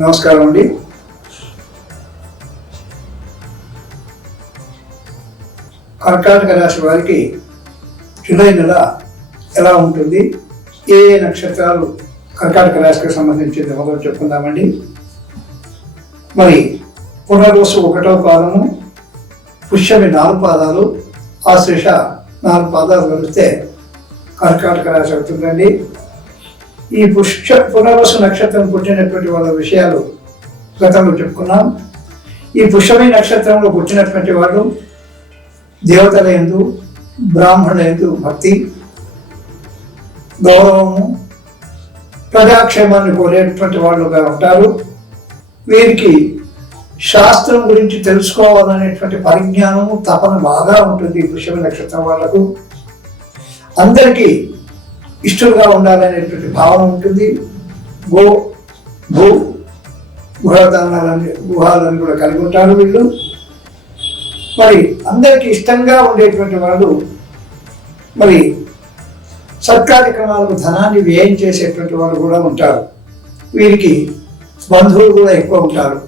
నమస్కారం అండి. కర్కాటక రాశి వారికి జూలై నెల ఎలా ఉంటుంది? ఏ ఏ నక్షత్రాలు కర్కాటక రాశికి సంబంధించింది? మొదలు చెప్పుకుందామండి. మరి పునర్వసు ఒకటో పాదము పుష్యమి నాలుగు పాదాలు ఆశ్రేష నాలుగు పాదాలు కలిస్తే కర్కాటక రాశి అవుతుందండి. ఈ పుష్ప పునర్వసు నక్షత్రం పుట్టినటువంటి వాళ్ళ విషయాలు గతంలో చెప్పుకున్నాం. ఈ పుష్పమి నక్షత్రంలో పుట్టినటువంటి వాళ్ళు దేవతల ఎందు బ్రాహ్మణుల ఎందు భక్తి గౌరవము ప్రజాక్షేమాన్ని కోరేటువంటి వాళ్ళుగా ఉంటారు. వీరికి శాస్త్రం గురించి తెలుసుకోవాలనేటువంటి పరిజ్ఞానము తపన బాగా ఉంటుంది ఈ పుష్యమి నక్షత్రం వాళ్ళకు. అందరికీ ఇష్టలుగా ఉండాలనేటువంటి భావన ఉంటుంది. గో భూ గృహదానాలని గుహాలను కూడా కలిగి ఉంటారు వీళ్ళు. మరి అందరికీ ఇష్టంగా ఉండేటువంటి వాళ్ళు మరి సత్కార్యక్రమాలకు ధనాన్ని వ్యయం చేసేటువంటి వాళ్ళు కూడా ఉంటారు. వీరికి బంధువులు కూడా ఎక్కువ ఉంటారు.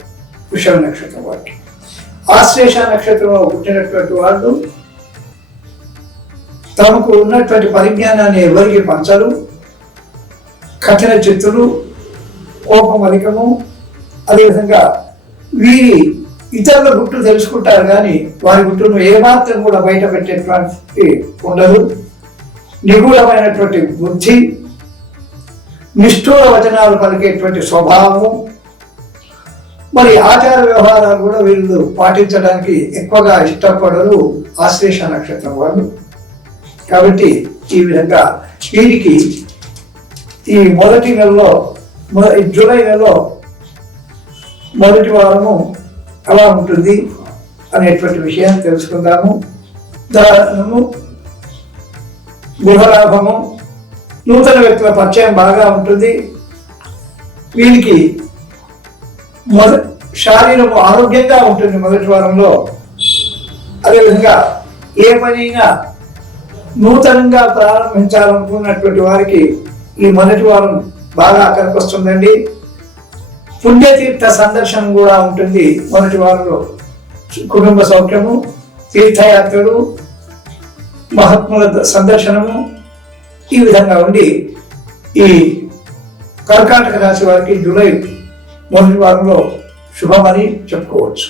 వృషభ నక్షత్రం వారికి. ఆశ్లేష నక్షత్రంలో పుట్టినటువంటి వాళ్ళు తమకు ఉన్నటువంటి పరిజ్ఞానాన్ని ఎవరికి పంచరు కఠిన చిత్తులు కోపం అధికము అదేవిధంగా వీరి ఇతరుల గుట్టు తెలుసుకుంటారు కానీ వారి గుట్టును ఏమాత్రం కూడా బయట పెట్టేటువంటి ఉండదు. నిగూఢమైనటువంటి బుద్ధి నిష్ఠూర వచనాలు పలికేటువంటి స్వభావము. మరి ఆచార వ్యవహారాలు కూడా వీళ్ళు పాటించడానికి ఎక్కువగా ఇష్టపడరు ఆశ్లేష నక్షత్రం వాళ్ళు కాబట్టి ఈ విధంగా వీరికి ఈ మొదటి నెలలో జూలై నెలలో మొదటి వారము ఎలా ఉంటుంది అనేటువంటి విషయాన్ని తెలుసుకుందాము. దానము గృహలాభము నూతన వ్యక్తుల పరిచయం బాగా ఉంటుంది. వీరికి మొద శారీరము ఆరోగ్యంగా ఉంటుంది మొదటి వారంలో. అదేవిధంగా ఏ పనైనా నూతనంగా ప్రారంభించాలనుకున్నటువంటి వారికి ఈ మొదటి వారం బాగా కనిపిస్తుందండి. పుణ్యతీర్థ సందర్శనం కూడా ఉంటుంది మొదటి వారంలో. కుటుంబ సౌఖ్యము తీర్థయాత్రలు మహాత్ముల సందర్శనము ఈ విధంగా ఉండి ఈ కర్కాటక రాశి వారికి జూలై మొదటి వారంలో శుభమని చెప్పుకోవచ్చు.